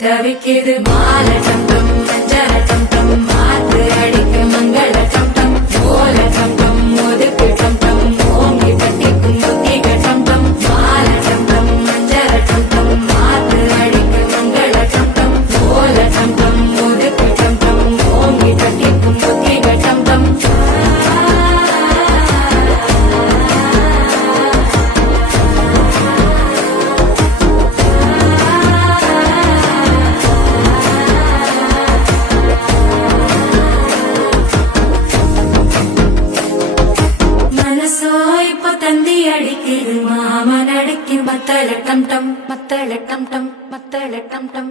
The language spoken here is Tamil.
தவிக்குது மால டம் டம் மஞ்சள டம் டம் மாத்து அடிக்க மங்கள டம் டம் ஓல டம் டம் ஒதுக்கு டம் டம் ஓங்கி கட்டிக்கும் புத்திக டம் டம் மால டம் டம் மஞ்சள டம் டம் மாத்து அடிக்க மங்கள டம் டம் ஓல டம் டம் ஒதுக்கு டம் டம் ஓங்கி கட்டிக்கும் புத்திக டம் டம் தந்தி அடிக்குது மாமன் அடிக்கும் மத்தள டம் டம் மத்தள டம் டம் மத்தள டம் டம்